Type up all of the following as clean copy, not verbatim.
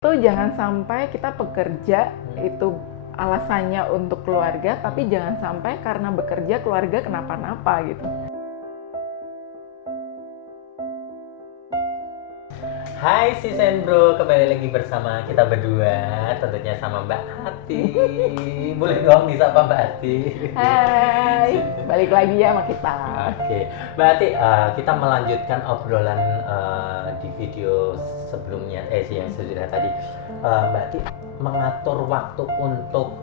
Tuh jangan sampai kita bekerja itu alasannya untuk keluarga, tapi jangan sampai karena bekerja keluarga kenapa-napa gitu. Hai si Sendro, kembali lagi bersama kita berdua, tentunya sama Mbak Ati. Boleh dong disapa Mbak Ati? Hai, balik lagi ya sama kita. Oke, Mbak Ati, kita melanjutkan obrolan di video sebelumnya, yang sudah tadi. Mbak Ati mengatur waktu untuk,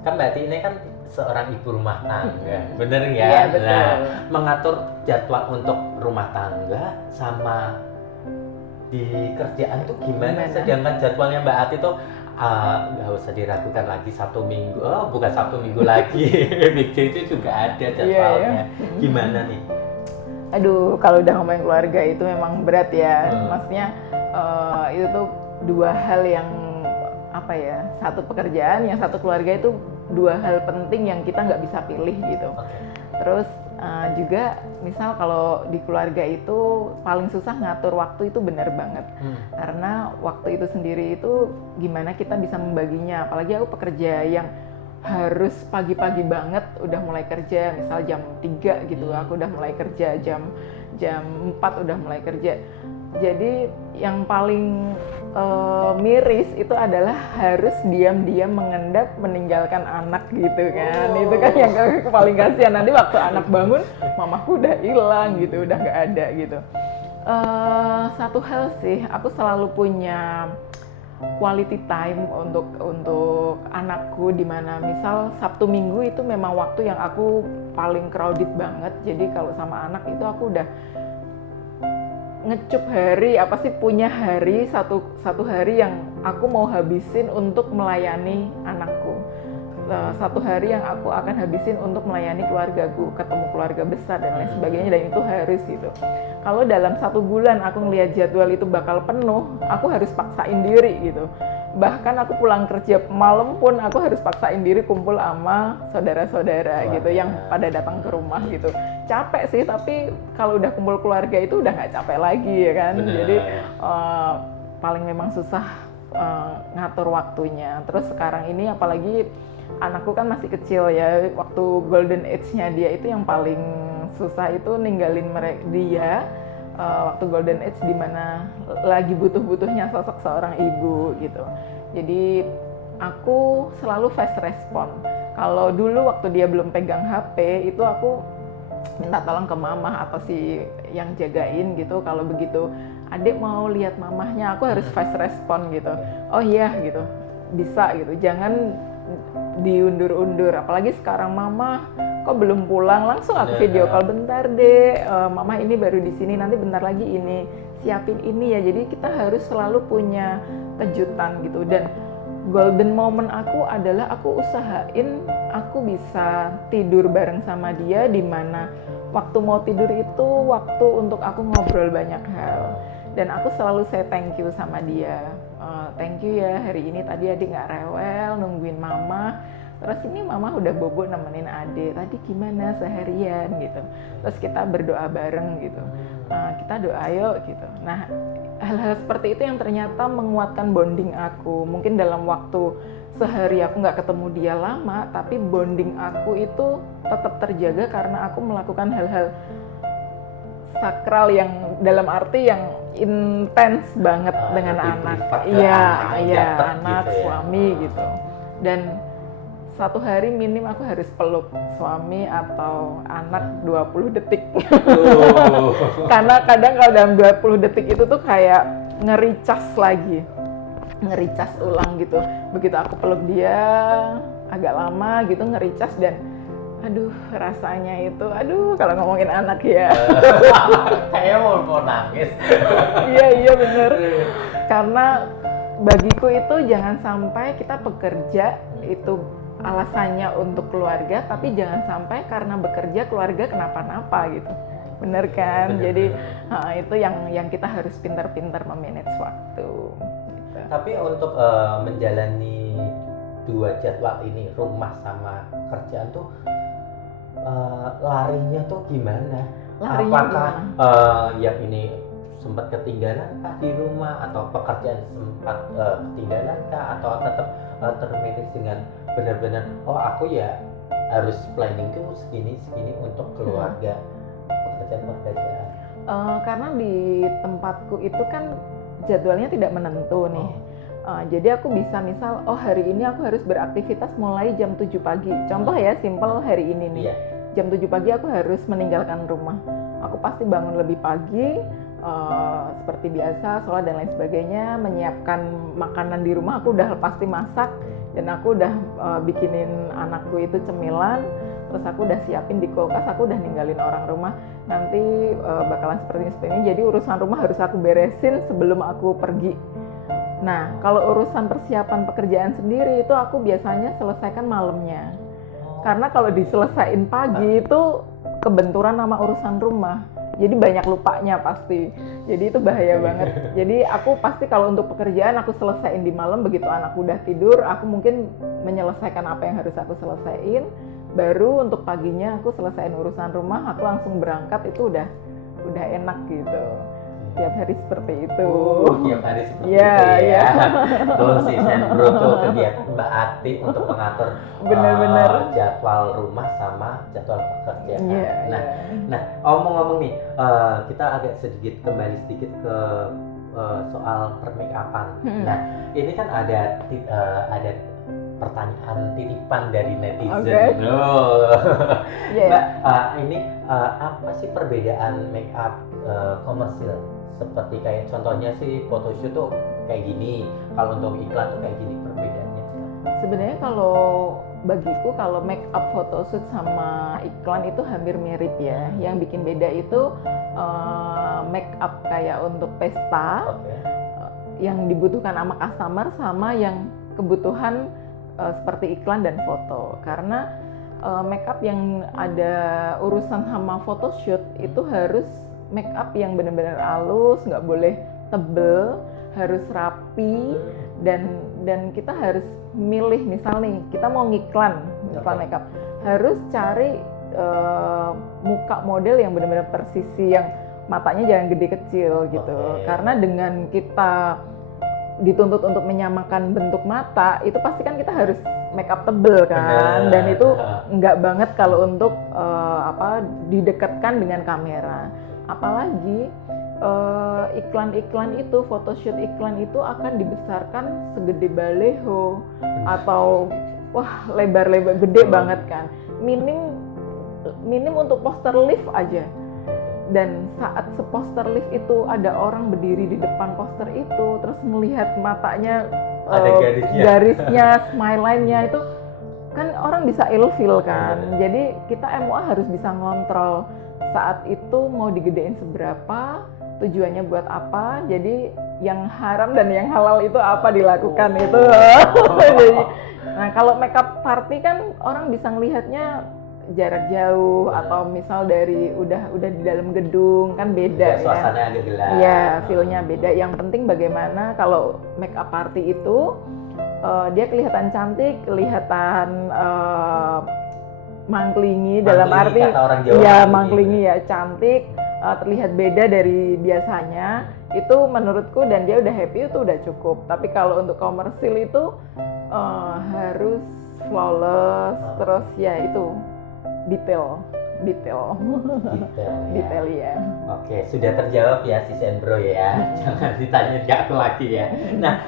kan Mbak Ati ini kan seorang ibu rumah tangga, bener nggak? Iya, betul. Nah, mengatur jadwal untuk rumah tangga sama di kerjaan tuh gimana? Sedangkan jadwalnya Mbak Ati tuh nggak usah diragukan lagi, Sabtu Minggu, bukan Sabtu Minggu lagi, weekday itu juga ada jadwalnya. Iya. Gimana nih? Aduh, kalau udah ngomongin keluarga itu memang berat ya. Maksudnya itu tuh dua hal yang apa ya? Satu pekerjaan, yang satu keluarga itu dua hal penting yang kita nggak bisa pilih gitu. Terus juga misal kalau di keluarga itu paling susah ngatur waktu itu benar banget. Karena waktu itu sendiri itu gimana kita bisa membaginya. Apalagi aku pekerja yang harus pagi-pagi banget udah mulai kerja, misal jam 3 gitu. Aku udah mulai kerja jam 4 udah mulai kerja. Jadi yang paling miris itu adalah harus diam-diam mengendap meninggalkan anak gitu kan. Itu kan yang paling kasihan, nanti waktu anak bangun mamaku udah hilang gitu, udah nggak ada gitu. Satu hal sih, aku selalu punya quality time untuk anakku, dimana misal Sabtu Minggu itu memang waktu yang aku paling crowded banget. Jadi kalau sama anak itu aku udah ngecup hari, apa sih, punya hari satu hari yang aku mau habisin untuk melayani anakku, satu hari yang aku akan habisin untuk melayani keluargaku, ketemu keluarga besar dan lain sebagainya, dan itu harus gitu. Kalau dalam 1 bulan aku ngelihat jadwal itu bakal penuh, aku harus paksain diri gitu. Bahkan aku pulang kerja malam pun aku harus paksain diri kumpul sama saudara-saudara gitu yang pada datang ke rumah gitu. Capek sih, tapi kalau udah kumpul keluarga itu udah nggak capek lagi ya kan. Bener. Jadi paling memang susah ngatur waktunya. Terus sekarang ini apalagi anakku kan masih kecil ya, waktu golden age-nya dia itu yang paling susah itu ninggalin dia waktu golden age, dimana lagi butuh-butuhnya sosok seorang ibu gitu. Jadi aku selalu fast respon. Kalau dulu waktu dia belum pegang HP itu aku minta tolong ke mama atau si yang jagain gitu. Kalau begitu adik mau lihat mamahnya, aku harus fast respon gitu. Oh iya gitu, bisa gitu, jangan diundur-undur. Apalagi sekarang mama kok belum pulang, langsung aku video call, bentar deh, mama ini baru di sini, nanti bentar lagi ini, siapin ini ya. Jadi kita harus selalu punya kejutan gitu. Dan golden moment aku adalah aku usahain aku bisa tidur bareng sama dia, dimana waktu mau tidur itu waktu untuk aku ngobrol banyak hal. Dan aku selalu say thank you sama dia. Thank you ya, hari ini tadi adik nggak rewel nungguin mama. Terus ini mama udah bobo nemenin adik, tadi gimana seharian gitu. Terus kita berdoa bareng gitu. Kita doa yuk gitu. Nah, hal-hal seperti itu yang ternyata menguatkan bonding aku. Mungkin dalam waktu sehari aku nggak ketemu dia lama, tapi bonding aku itu tetap terjaga karena aku melakukan hal-hal sakral yang dalam arti yang intens banget dengan anak. Iya, anak, gitu ya. Suami gitu. Dan satu hari minim aku harus peluk suami atau anak 20 detik. Karena kadang kalau dalam 20 detik itu tuh kayak ngericas lagi, ngericas ulang gitu. Begitu aku peluk dia agak lama gitu, ngericas, dan aduh rasanya itu, kalau ngomongin anak ya. Kayaknya mau nangis. Iya bener. Karena bagiku itu jangan sampai kita bekerja itu alasannya untuk keluarga, tapi jangan sampai karena bekerja keluarga kenapa-napa gitu. Bener kan? Jadi itu yang kita harus pintar-pintar memanage waktu gitu. Tapi untuk menjalani 2 jadwal ini, rumah sama kerjaan tuh larinya tuh gimana? Larinya Apakah yang ini sempat ketinggalan kah di rumah, atau pekerjaan sempat ketinggalan kah, atau tetap termanage dengan benar-benar aku ya harus planning tuh segini untuk keluarga, pekerjaan. Karena di tempatku itu kan jadwalnya tidak menentu nih. Jadi aku bisa misal, hari ini aku harus beraktivitas mulai jam 7 pagi. Contoh ya, simple hari ini nih. Iya. Jam 7 pagi aku harus meninggalkan rumah. Aku pasti bangun lebih pagi, seperti biasa, sholat dan lain sebagainya, menyiapkan makanan di rumah. Aku udah pasti masak, dan aku udah bikinin anakku itu cemilan, terus aku udah siapin di kulkas, aku udah ninggalin orang rumah. Nanti bakalan seperti ini. Jadi urusan rumah harus aku beresin sebelum aku pergi. Nah, kalau urusan persiapan pekerjaan sendiri itu aku biasanya selesaikan malamnya. Karena kalau diselesain pagi itu kebenturan sama urusan rumah. Jadi banyak lupanya pasti. Jadi itu bahaya banget. Jadi aku pasti kalau untuk pekerjaan aku selesaiin di malam, begitu anakku udah tidur, aku mungkin menyelesaikan apa yang harus aku selesaiin. Baru untuk paginya aku selesaiin urusan rumah, aku langsung berangkat, itu udah enak gitu. Tiap hari seperti itu. Tiap hari seperti itu ya. Tuh si Sandro tuh kegiatan Mbak Ati untuk mengatur Bener-bener jadwal rumah sama jadwal pekerjaan. Nah, ngomong-ngomong nih, kita agak sedikit kembali sedikit ke soal permakeupan. Nah, ini kan ada pertanyaan titipan dari netizen. Mbak, ini apa sih perbedaan makeup komersil? Seperti kayak contohnya sih photoshoot tuh kayak gini, kalau untuk iklan tuh kayak gini, perbedaannya. Sebenarnya kalau bagiku, kalau make up photoshoot sama iklan itu hampir mirip ya. Yang bikin beda itu make up kayak untuk pesta, yang dibutuhkan sama customer, sama yang kebutuhan seperti iklan dan foto. Karena make up yang ada urusan sama photoshoot itu harus make up yang benar-benar halus, nggak boleh tebel, harus rapi, dan kita harus milih. Misal nih, kita mau ngiklan make up, harus cari muka model yang benar-benar persisi, yang matanya jangan gede kecil gitu. Karena dengan kita dituntut untuk menyamakan bentuk mata, itu pasti kan kita harus make up tebel kan. Dan itu nggak banget kalau untuk didekatkan dengan kamera. Apalagi iklan-iklan itu, photoshoot iklan itu akan dibesarkan segede baleho atau lebar-lebar gede banget kan. Minim untuk poster lift aja. Dan saat seposter lift itu ada orang berdiri di depan poster itu, terus melihat matanya ada garisnya, smile line-nya itu kan orang bisa ilfeel kan. Jadi kita MUA harus bisa ngontrol saat itu mau digedein seberapa, tujuannya buat apa. Jadi yang haram dan yang halal itu apa dilakukan itu. Nah, kalau makeup party kan orang bisa ngelihatnya jarak jauh atau misal dari udah di dalam gedung kan beda ya. Suasananya agak gelap. Iya, feel-nya beda. Yang penting bagaimana kalau makeup party itu dia kelihatan cantik, kelihatan mangklingi dalam arti mangklingi ya, cantik, terlihat beda dari biasanya. Itu menurutku, dan dia udah happy, itu udah cukup. Tapi kalau untuk komersil itu harus flawless, terus ya itu detail ya. Oke, sudah terjawab ya si Sandro ya. Jangan ditanya aku lagi ya. Nah,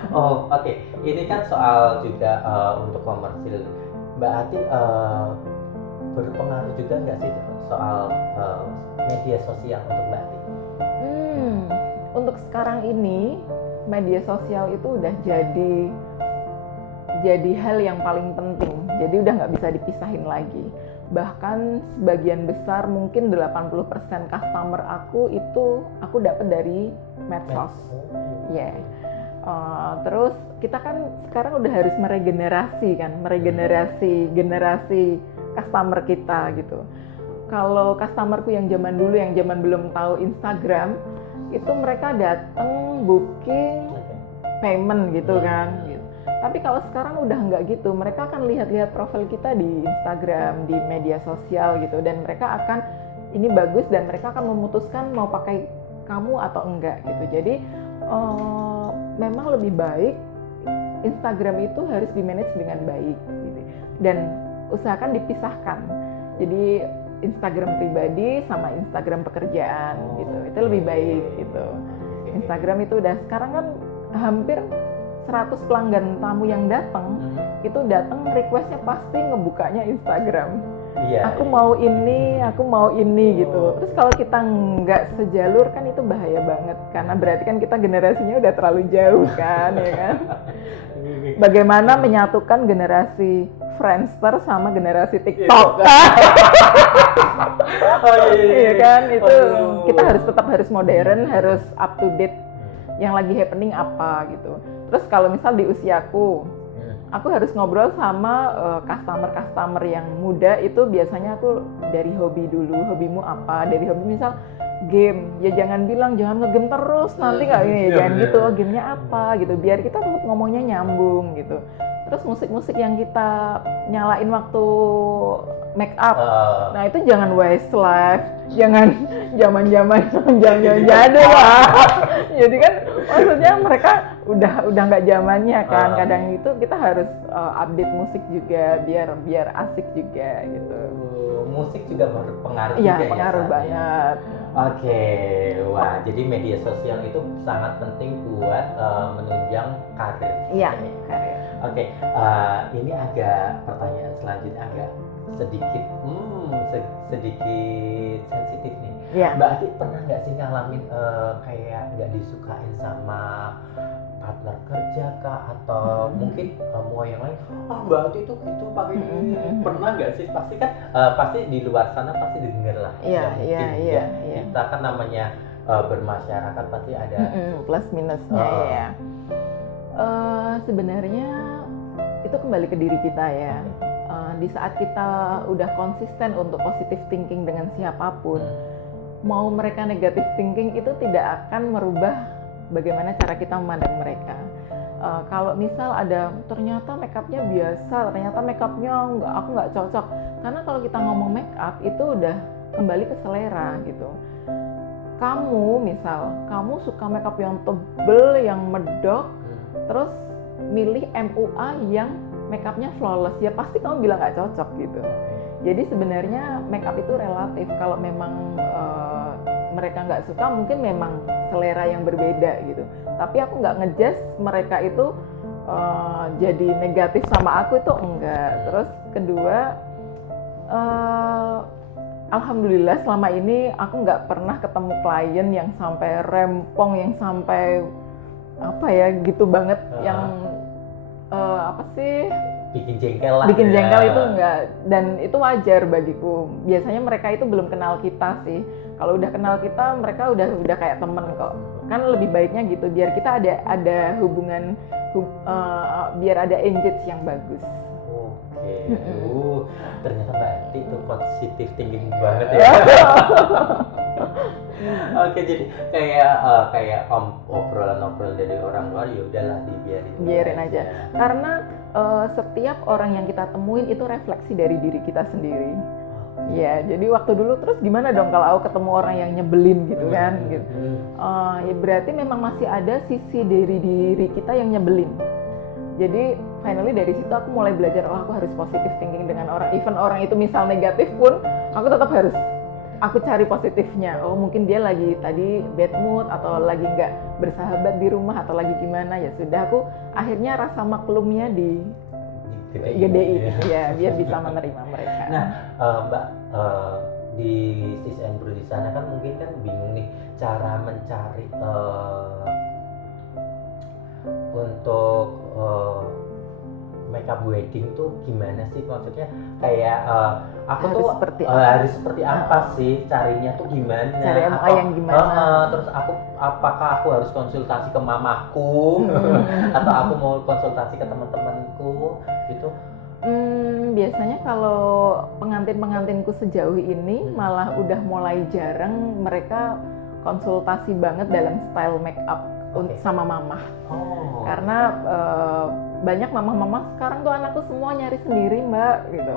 ini kan soal juga untuk komersil. Mbak Ati berpengaruh juga nggak sih soal media sosial untuk Mbak Ati? Untuk sekarang ini media sosial itu udah jadi hal yang paling penting. Jadi udah nggak bisa dipisahin lagi. Bahkan sebagian besar, mungkin 80% customer aku dapat dari medsos. Terus kita kan sekarang udah harus meregenerasi generasi customer kita gitu. Kalau customerku yang zaman dulu, yang zaman belum tahu Instagram, itu mereka datang, booking, payment gitu kan. Tapi kalau sekarang udah nggak gitu, mereka akan lihat-lihat profil kita di Instagram, di media sosial gitu, dan mereka akan ini bagus, dan mereka akan memutuskan mau pakai kamu atau enggak gitu. Jadi memang lebih baik Instagram itu harus di-manage dengan baik gitu. Dan usahakan dipisahkan. Jadi Instagram pribadi sama Instagram pekerjaan gitu. Itu lebih baik gitu. Instagram itu udah sekarang kan hampir 100 pelanggan tamu yang datang itu datang requestnya pasti ngebukanya Instagram. Iya, Aku mau ini gitu. Terus kalau kita nggak sejalur kan itu bahaya banget karena berarti kan kita generasinya udah terlalu jauh kan, ya kan? Bagaimana menyatukan generasi Friendster sama generasi TikTok? Iya kan? Itu kita tetap harus modern, harus up to date. Yang lagi happening apa gitu. Terus kalau misal di usiaku, aku harus ngobrol sama customer yang muda itu biasanya aku dari hobi dulu. Hobimu apa? Dari hobi misal game, ya jangan bilang jangan ngegame terus nanti nggak ini, jangan gitu. Gamenya apa gitu? Biar kita tetap ngomongnya nyambung gitu. Terus musik-musik yang kita nyalain waktu make up, nah itu jangan Westlife, jangan zaman-zaman jadul lah. Jadi kan maksudnya mereka udah nggak zamannya kan. Kadang itu kita harus update musik juga biar asik juga gitu. Musik juga berpengaruh Iya, juga pengaruh banget. Oke, wah jadi media sosial itu sangat penting buat menunjang karir. Iya, karir. Oke, ini agak pertanyaan selanjutnya agak sedikit sensitif nih. Iya. Mbak Ati pernah nggak sih ngalamin kayak nggak disukain sama partner kerja kah atau mungkin mau yang lain? Mbak Ati itu pakai ini. Pernah nggak sih? Pasti kan pasti di luar sana pasti denger lah. Iya. Kita kan namanya bermasyarakat pasti ada plus minusnya ya. Sebenarnya itu kembali ke diri kita ya. Di saat kita udah konsisten untuk positive thinking dengan siapapun, mau mereka negative thinking itu tidak akan merubah bagaimana cara kita memandang mereka. Kalau misal ada ternyata makeupnya biasa, ternyata makeupnya aku nggak cocok, karena kalau kita ngomong makeup itu udah kembali ke selera gitu. Kamu suka makeup yang tebel, yang medok, terus milih MUA yang makeupnya flawless, ya pasti kamu bilang nggak cocok gitu. Jadi sebenarnya makeup itu relatif. Kalau memang mereka nggak suka, mungkin memang selera yang berbeda gitu. Tapi aku nggak ngejudge mereka itu jadi negatif sama aku, itu enggak. Terus kedua, alhamdulillah selama ini aku nggak pernah ketemu klien yang sampai rempong, yang sampai apa ya gitu banget, yang apa sih bikin jengkel lah. Bikin jengkel itu enggak, dan itu wajar bagiku. Biasanya mereka itu belum kenal kita sih. Kalau udah kenal kita, mereka udah kayak temen kok. Kan lebih baiknya gitu, biar kita ada hubungan, biar ada engage yang bagus. Oke. Ternyata Mbak Ati itu positive thinking banget ya. Oke, jadi kayak obrolan dari orang luar ya udahlah dibiarin aja. Karena setiap orang yang kita temuin itu refleksi dari diri kita sendiri. Ya, jadi waktu dulu terus gimana dong kalau aku ketemu orang yang nyebelin gitu kan gitu. Ya berarti memang masih ada sisi dari diri kita yang nyebelin. Jadi finally dari situ aku mulai belajar, aku harus positive thinking dengan orang. Even orang itu misal negatif pun, aku tetap harus cari positifnya. Oh mungkin dia lagi tadi bad mood atau lagi nggak bersahabat di rumah atau lagi gimana, ya sudah aku akhirnya rasa maklumnya gedein ya biar bisa menerima mereka. Nah Mbak, di Sis and Bro di sana kan mungkin kan bingung nih cara mencari untuk makeup wedding tuh gimana sih, maksudnya kayak aku harus seperti apa sih carinya tuh gimana, cari MA yang gimana, terus apakah aku harus konsultasi ke mamaku atau aku mau konsultasi ke teman-temanku gitu. Biasanya kalau pengantin-pengantinku sejauh ini malah udah mulai jarang mereka konsultasi banget dalam style makeup sama mama. Karena banyak mama-mama sekarang tuh anakku semua nyari sendiri Mbak gitu,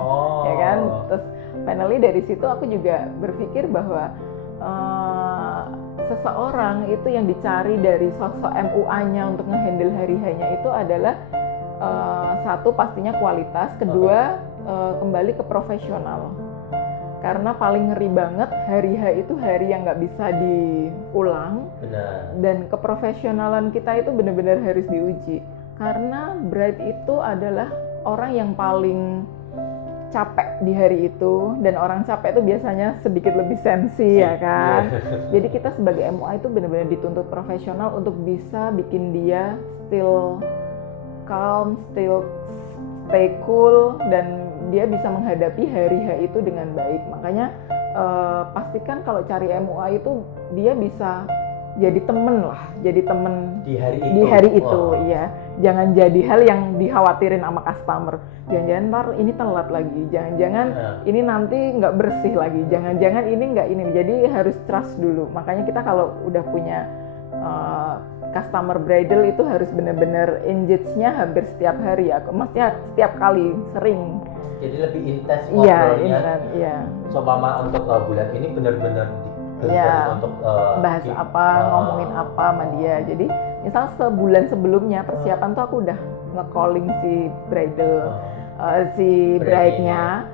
ya kan. Terus finally dari situ aku juga berpikir bahwa seseorang itu yang dicari dari sosok MUA-nya untuk ngehandle hari H-nya itu adalah satu pastinya kualitas, kedua kembali ke profesional. Karena paling ngeri banget hari H itu hari yang nggak bisa diulang. Benar. Dan keprofesionalan kita itu benar-benar harus diuji. Karena bride itu adalah orang yang paling capek di hari itu, dan orang capek itu biasanya sedikit lebih sensi ya kan. Jadi kita sebagai MUA itu benar-benar dituntut profesional untuk bisa bikin dia still calm, still stay cool, dan dia bisa menghadapi hari H itu dengan baik. Makanya pastikan kalau cari MUA itu dia bisa jadi temen lah, jadi temen di hari itu. Di hari itu, iya. Jangan jadi hal yang dikhawatirin sama customer. Jangan-jangan ntar ini telat lagi, jangan-jangan ini nanti nggak bersih lagi, jangan-jangan ini nggak ini. Jadi harus trust dulu. Makanya kita kalau udah punya customer bridal itu harus benar-benar engage-nya hampir setiap hari ya, maksudnya setiap kali, sering. Jadi lebih intens ngobrolnya. Iya. Seumpama untuk bulan ini benar-benar untuk bahas apa, ngomongin apa sama dia. Jadi misal sebulan sebelumnya persiapan tuh aku udah nge-calling si bridal, si bride-nya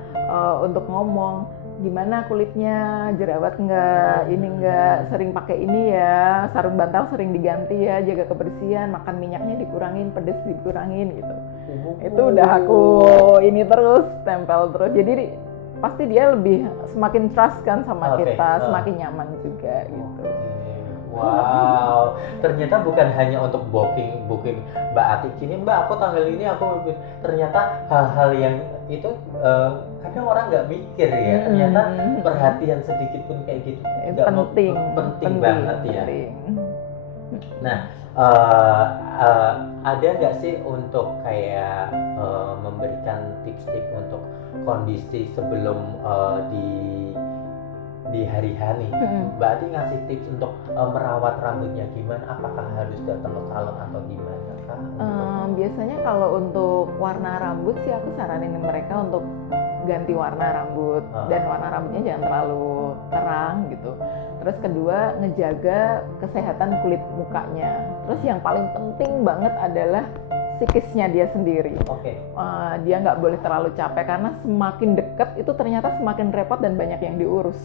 untuk ngomong gimana kulitnya, jerawat enggak, ini enggak, sering pakai ini ya, sarung bantal sering diganti ya, jaga kebersihan, makan minyaknya dikurangin, pedes dikurangin gitu. Itu udah aku ini terus, tempel terus. Jadi pasti dia lebih semakin trust kan sama kita, semakin nyaman juga gitu. Wow, ternyata bukan hanya untuk booking Mbak Ati gini, Mbak aku tanggal ini aku, ternyata hal-hal yang itu kadang orang nggak mikir ya, ternyata perhatian sedikit pun kayak gitu penting banget ya. Nah, ada nggak sih untuk kayak memberikan tips-tips untuk kondisi sebelum di hari H nih, Mbak Ati ngasih tips untuk merawat rambutnya gimana? Apakah harus datang ke salon atau gimana kah? Biasanya kalau untuk warna rambut sih aku saranin mereka untuk ganti warna rambut, dan warna rambutnya jangan terlalu terang gitu. Terus kedua, ngejaga kesehatan kulit mukanya. Terus yang paling penting banget adalah psikisnya dia sendiri. Dia nggak boleh terlalu capek, karena semakin dekat itu ternyata semakin repot dan banyak yang diurus.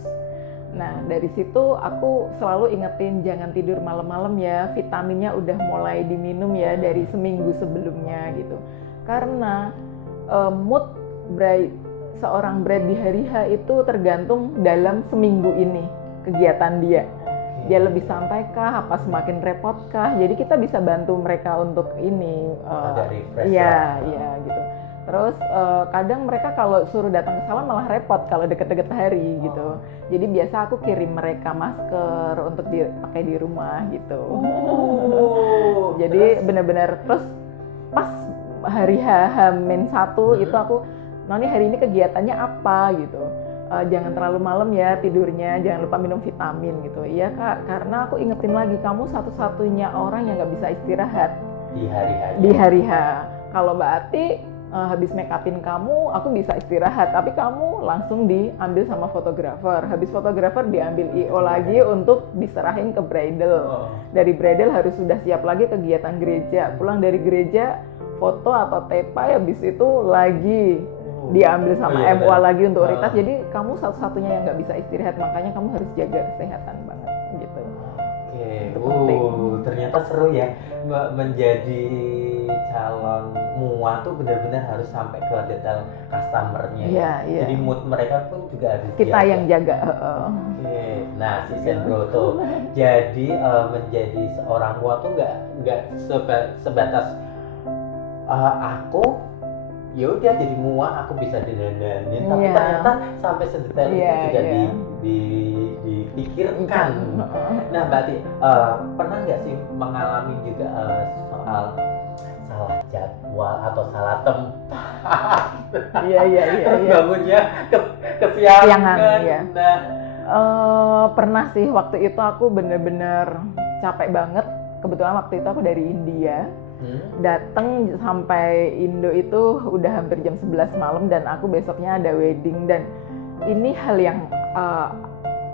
Nah dari situ aku selalu ingetin jangan tidur malam-malam ya, vitaminnya udah mulai diminum ya dari seminggu sebelumnya gitu. Karena mood seorang bride di hari H itu tergantung dalam seminggu ini kegiatan dia. Dia lebih santai kah, apa semakin repot kah? Jadi kita bisa bantu mereka untuk ini. Ada refresh. Iya gitu. Terus kadang mereka kalau suruh datang ke salon malah repot kalau deket-deket hari gitu. Jadi biasa aku kirim mereka masker untuk dipakai di rumah gitu. Jadi benar-benar terus pas hari H-1 itu aku, Noni hari ini kegiatannya apa gitu. Jangan terlalu malam ya tidurnya, jangan lupa minum vitamin gitu. Iya Kak, karena aku ingetin lagi kamu satu-satunya orang yang nggak bisa istirahat di hari H. Kalau Mbak Ati habis make upin kamu, aku bisa istirahat, tapi kamu langsung diambil sama fotografer. Habis fotografer diambil IO lagi untuk diserahin ke bridal. Dari bridal harus sudah siap lagi kegiatan gereja. Pulang dari gereja foto atau tepa, habis itu lagi diambil sama MUA lagi untuk oritas. Jadi kamu satu-satunya yang nggak bisa istirahat, makanya kamu harus jaga kesehatan banget gitu. Ternyata seru ya menjadi calon MUA tuh benar-benar harus sampai ke detail customernya ya. Jadi mood mereka pun juga harus kita yang jaga. Nah si Senbro tuh jadi menjadi seorang MUA tuh nggak sebatas aku ya udah jadi MUA aku bisa didandanin, tapi ternyata sampai sedetail itu juga dipikirkan. Nah Mbak Ati, pernah nggak sih mengalami juga soal salah jadwal atau salah tempat? Bangunnya kesiangan. Nah pernah sih, waktu itu aku bener-bener capek banget. Kebetulan waktu itu aku dari India. Datang sampai Indo itu udah hampir jam 11 malam, dan aku besoknya ada wedding. Dan ini hal yang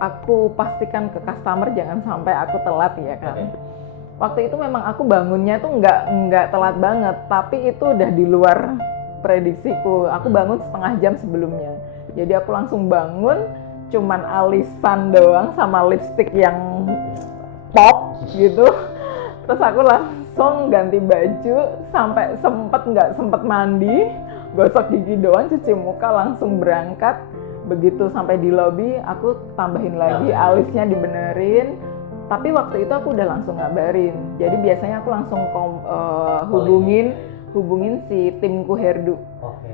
aku pastikan ke customer jangan sampai aku telat ya kan. Oke. Waktu itu memang aku bangunnya tuh nggak telat banget, tapi itu udah di luar prediksiku. Aku bangun setengah jam sebelumnya. Jadi aku langsung bangun, cuman alisan doang sama lipstick yang pop gitu. Terus aku langsung ganti baju, sampai nggak sempet mandi, gosok gigi doang, cuci muka, langsung berangkat. Begitu sampai di lobi, aku tambahin lagi alisnya dibenerin. Tapi waktu itu aku udah langsung ngabarin. Jadi biasanya aku langsung hubungin si timku hairdo. Oke.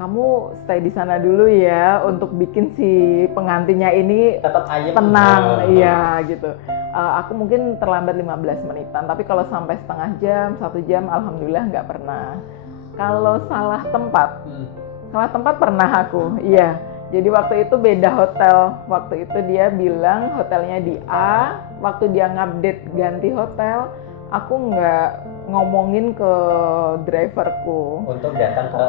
Kamu stay di sana dulu ya untuk bikin si pengantinnya ini Tetap ayam. tenang, iya gitu. Aku mungkin terlambat 15 menitan, tapi kalau sampai setengah jam, 1 jam, alhamdulillah nggak pernah. Kalau salah tempat pernah aku, iya. Jadi waktu itu beda hotel. Waktu itu dia bilang hotelnya di A, waktu dia ngupdate ganti hotel, aku nggak ngomongin ke driverku. Untuk datang ke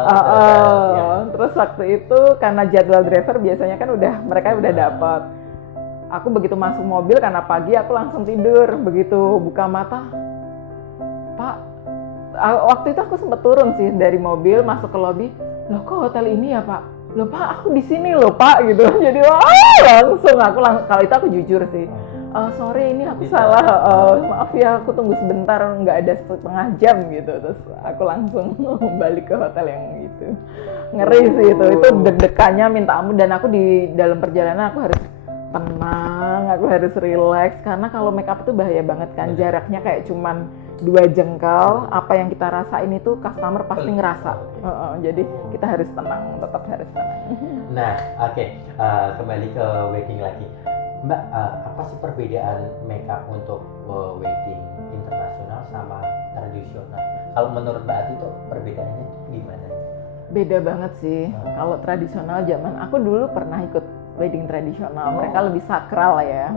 Terus waktu itu karena jadwal driver biasanya kan mereka udah dapat. Aku begitu masuk mobil karena pagi aku langsung tidur. Begitu buka mata, Pak, waktu itu aku sempet turun sih dari mobil masuk ke lobi. Loh kok hotel ini ya Pak? Loh Pak, aku di sini loh Pak gitu. Jadi langsung kalau itu aku jujur sih. Sorry ini aku salah, maaf ya aku tunggu sebentar, nggak ada setengah jam gitu. Terus aku langsung balik ke hotel yang gitu. Ngeri sih itu deg-degannya minta ampun. Dan aku di dalam perjalanan aku harus tenang, aku harus relax. Karena kalau make up itu bahaya banget kan, jaraknya kayak cuman 2 jengkal. Apa yang kita rasain itu customer pasti ngerasa. Jadi kita harus tenang, tetap harus tenang. Nah, oke. Kembali ke wedding lagi. Mbak, apa sih perbedaan makeup untuk wedding internasional sama tradisional? Kalau menurut Mbak Ati itu perbedaannya gimana? Beda banget sih. Kalau tradisional zaman aku dulu pernah ikut wedding tradisional. Mereka lebih sakral ya.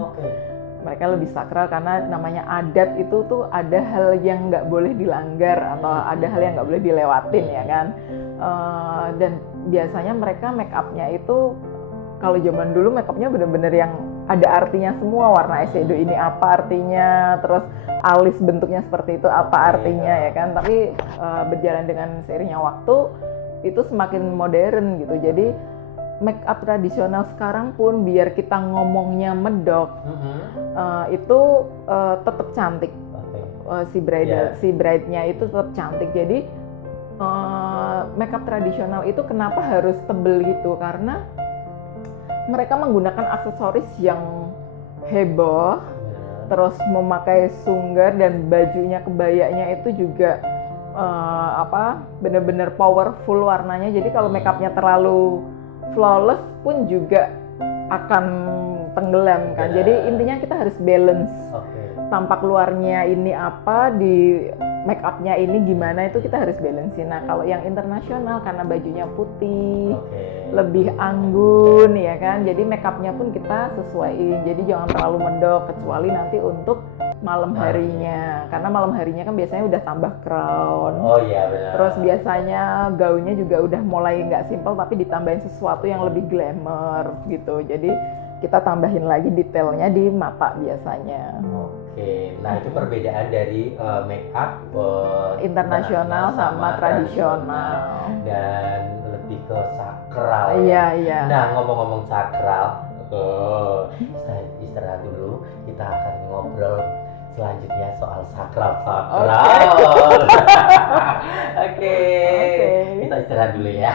Mereka lebih sakral karena namanya adat itu tuh ada hal yang nggak boleh dilanggar atau ada hal yang nggak boleh dilewatin ya kan. Dan biasanya mereka make upnya itu kalau zaman dulu make upnya bener-bener yang ada artinya semua, warna eyeshadow ini apa artinya, terus alis bentuknya seperti itu apa artinya ya kan. Tapi berjalan dengan seiringnya waktu itu semakin modern gitu. Jadi make up tradisional sekarang pun biar kita ngomongnya medok itu tetap cantik. Si bride-nya itu tetap cantik. Jadi make up tradisional itu kenapa harus tebel gitu? Karena mereka menggunakan aksesoris yang heboh, terus memakai sunggar dan bajunya, kebayanya itu juga bener-bener powerful warnanya. Jadi kalau make upnya terlalu flawless pun juga akan tenggelam kan. Jadi intinya kita harus balance. Tampak luarnya ini apa, di make upnya ini gimana, itu kita harus balancein. Nah kalau yang internasional karena bajunya putih, lebih anggun ya kan, jadi make upnya pun kita sesuaiin. Jadi jangan terlalu medok, kecuali nanti untuk malam harinya. Karena malam harinya kan biasanya udah tambah crown. Benar. Terus biasanya gaunnya juga udah mulai nggak simpel tapi ditambahin sesuatu yang lebih glamour gitu. Jadi kita tambahin lagi detailnya di mata biasanya. Nah itu perbedaan dari make up internasional sama tradisional. Dan lebih ke sakral. Iya. Nah ngomong-ngomong sakral, istirahat dulu. Kita akan ngobrol selanjutnya soal sakral. Oke. Kita istirahat dulu ya.